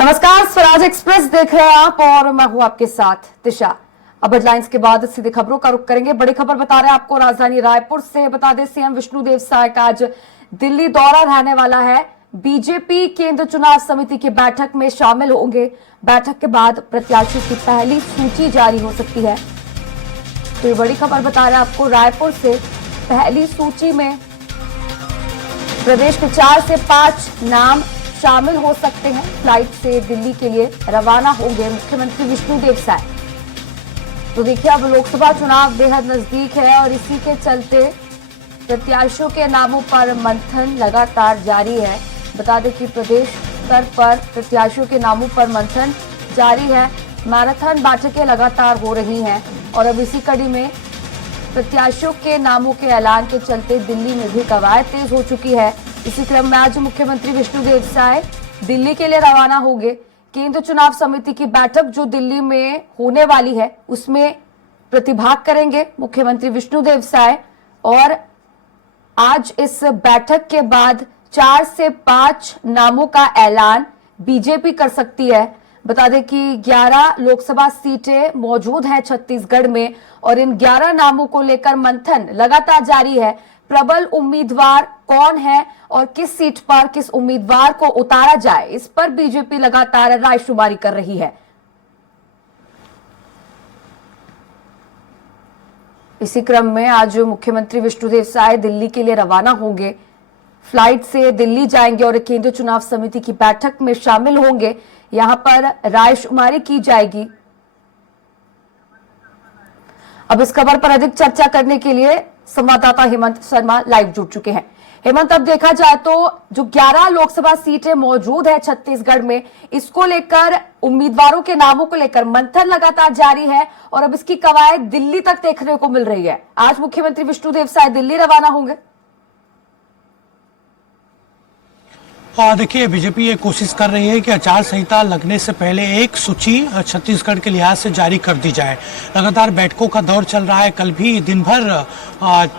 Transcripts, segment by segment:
नमस्कार, स्वराज एक्सप्रेस देख रहे हैं आप और मैं हूं आपके साथ दिशा। अब हेडलाइंस के बाद सीधे खबरों का रुख करेंगे। बड़ी खबर बता रहे हैं आपको राजधानी रायपुर से। बता दें सीएम विष्णुदेव साय का आज दिल्ली दौरा रहने वाला है। बीजेपी केंद्र चुनाव समिति की बैठक में शामिल होंगे। बैठक के बाद प्रत्याशियों की पहली सूची जारी हो सकती है। तो ये बड़ी खबर बता रहे हैं आपको रायपुर से। पहली सूची में प्रदेश के 4 से 5 नाम शामिल हो सकते हैं। फ्लाइट से दिल्ली के लिए रवाना होंगे मुख्यमंत्री विष्णुदेव साय। तो देखिए, अब लोकसभा चुनाव बेहद नजदीक है और इसी के चलते प्रत्याशियों के नामों पर मंथन लगातार जारी है। बता दें कि प्रदेश स्तर पर प्रत्याशियों के नामों पर मंथन जारी है। मैराथन बैठकें लगातार हो रही हैं और अब इसी कड़ी में प्रत्याशियों के नामों के ऐलान के चलते दिल्ली में भी कवायद तेज हो चुकी है। इसी क्रम में आज मुख्यमंत्री विष्णुदेव साय दिल्ली के लिए रवाना होंगे। केंद्र चुनाव समिति की बैठक जो दिल्ली में होने वाली है उसमें प्रतिभाग करेंगे मुख्यमंत्री विष्णुदेव साय। और आज इस बैठक के बाद 4 से 5 नामों का ऐलान बीजेपी कर सकती है। बता दें कि 11 लोकसभा सीटें मौजूद हैं छत्तीसगढ़ में और इन 11 नामों को लेकर मंथन लगातार जारी है। प्रबल उम्मीदवार कौन है और किस सीट पर किस उम्मीदवार को उतारा जाए, इस पर बीजेपी लगातार रायशुमारी कर रही है। इसी क्रम में आज मुख्यमंत्री विष्णुदेव साय दिल्ली के लिए रवाना होंगे। फ्लाइट से दिल्ली जाएंगे और केंद्रीय चुनाव समिति की बैठक में शामिल होंगे। यहां पर रायशुमारी की जाएगी। अब इस खबर पर अधिक चर्चा करने के लिए संवाददाता हेमंत शर्मा लाइव जुड़ चुके हैं। हेमंत, अब देखा जाए तो जो 11 लोकसभा सीटें मौजूद है छत्तीसगढ़ में, इसको लेकर उम्मीदवारों के नामों को लेकर मंथन लगातार जारी है और अब इसकी कवायद दिल्ली तक देखने को मिल रही है। आज मुख्यमंत्री विष्णुदेव साय दिल्ली रवाना होंगे। देखिए, बीजेपी ये कोशिश कर रही है कि आचार संहिता लगने से पहले एक सूची छत्तीसगढ़ के लिहाज से जारी कर दी जाए। लगातार बैठकों का दौर चल रहा है। कल भी दिन भर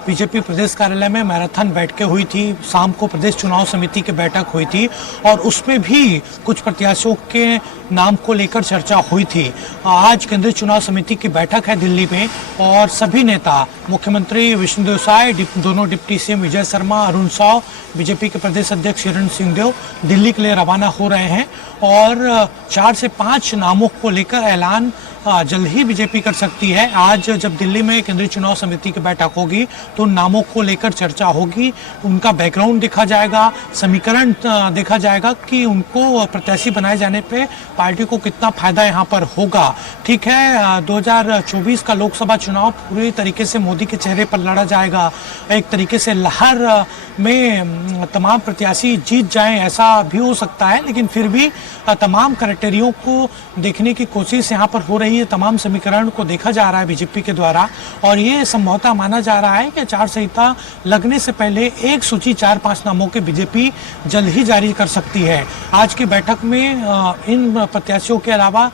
बीजेपी प्रदेश कार्यालय में मैराथन बैठकें हुई थी। शाम को प्रदेश चुनाव समिति की बैठक हुई थी और उसमें भी कुछ प्रत्याशियों के नाम को लेकर चर्चा हुई थी। आज केंद्रीय चुनाव समिति की बैठक है दिल्ली में और सभी नेता, मुख्यमंत्री विष्णुदेव साय, दोनों deputy CM Vijay Sharma, Arun Sao, BJP के प्रदेश अध्यक्ष हिरण सिंहदेव दिल्ली के लिए रवाना हो रहे हैं और 4 से 5 नामों को लेकर ऐलान जल्द ही बीजेपी कर सकती है। आज जब दिल्ली में केंद्रीय चुनाव समिति की बैठक होगी तो उन नामों को लेकर चर्चा होगी, उनका बैकग्राउंड देखा जाएगा, समीकरण देखा जाएगा कि उनको प्रत्याशी बनाए जाने पे पार्टी को कितना फायदा यहाँ पर होगा। ठीक है, 2024 का लोकसभा चुनाव पूरी तरीके से मोदी के चेहरे पर लड़ा जाएगा। एक तरीके से लहर में तमाम प्रत्याशी जीत जाएं ऐसा भी हो सकता है, लेकिन फिर भी तमाम क्राइटेरियो को देखने की कोशिश यहाँ पर हो रही है। तमाम समीकरण को देखा जा रहा है बीजेपी के द्वारा और ये संभवतः माना जा रहा है कि आचार संहिता लगने से पहले एक सूची 4-5 नामों के बीजेपी जल्द ही जारी कर सकती है। आज की बैठक में इन प्रत्याशियों के अलावा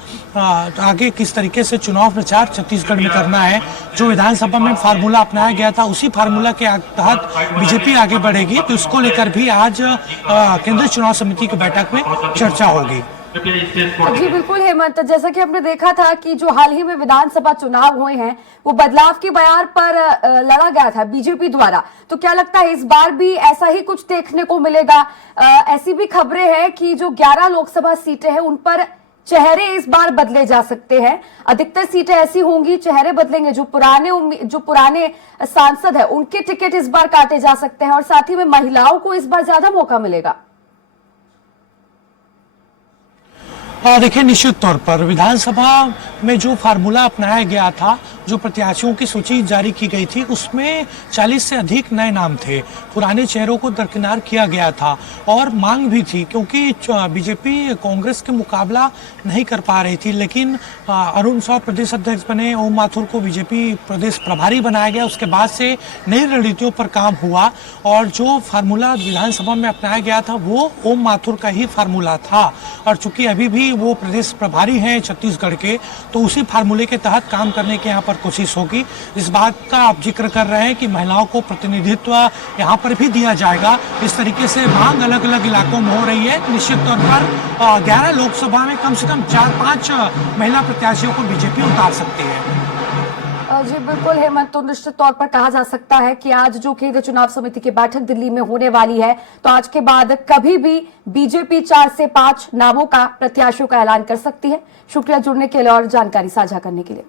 आगे किस तरीके से चुनाव प्रचार छत्तीसगढ़ में करना है, जो विधानसभा में फार्मूला अपनाया गया था उसी फार्मूला के तहत बीजेपी आगे बढ़ेगी, तो उसको लेकर भी आज केंद्रीय चुनाव समिति की बैठक में चर्चा होगी। जी बिल्कुल हेमंत, जैसा कि हमने देखा था कि जो हाल ही में विधानसभा चुनाव हुए हैं वो बदलाव की बयार पर लड़ा गया था बीजेपी द्वारा, तो क्या लगता है इस बार भी ऐसा ही कुछ देखने को मिलेगा? ऐसी भी खबरें हैं कि जो 11 लोकसभा सीटें हैं उन पर चेहरे इस बार बदले जा सकते हैं। अधिकतर सीटें ऐसी होंगी चेहरे बदलेंगे, जो पुराने सांसद है उनके टिकट इस बार काटे जा सकते हैं और साथ ही में महिलाओं को इस बार ज्यादा मौका मिलेगा। देखिए, निश्चित तौर पर विधानसभा में जो फार्मूला अपनाया गया था, जो प्रत्याशियों की सूची जारी की गई थी, उसमें 40 से अधिक नए नाम थे। पुराने चेहरों को दरकिनार किया गया था और मांग भी थी क्योंकि बीजेपी कांग्रेस के मुकाबला नहीं कर पा रही थी। लेकिन अरुण साव प्रदेश अध्यक्ष बने, ओम माथुर को बीजेपी प्रदेश प्रभारी बनाया गया। उसके बाद से नई रणनीतियों पर काम हुआ और जो फार्मूला विधानसभा में अपनाया गया था वो ओम माथुर का ही फार्मूला था और चूंकि अभी भी वो प्रदेश प्रभारी हैं छत्तीसगढ़ के, तो उसी फार्मूले के तहत काम करने के यहाँ पर पर कोशिश होगी। इस बात का आप जिक्र कर रहे हैं कि महिलाओं को प्रतिनिधित्व यहाँ पर भी दिया जाएगा। इस तरीके से मांग अलग अलग इलाकों में हो रही है। निश्चित तौर पर 11 लोकसभा में कम से कम 4-5 महिला प्रत्याशियों को बीजेपी उतार सकती है। जी बिल्कुल हेमंत, तो निश्चित तौर पर कहा जा सकता है कि आज जो केंद्रीय चुनाव समिति की बैठक दिल्ली में होने वाली है, तो आज के बाद कभी भी बीजेपी 4 से 5 नामों का प्रत्याशियों का ऐलान कर सकती है। शुक्रिया जुड़ने के लिए और जानकारी साझा करने के लिए।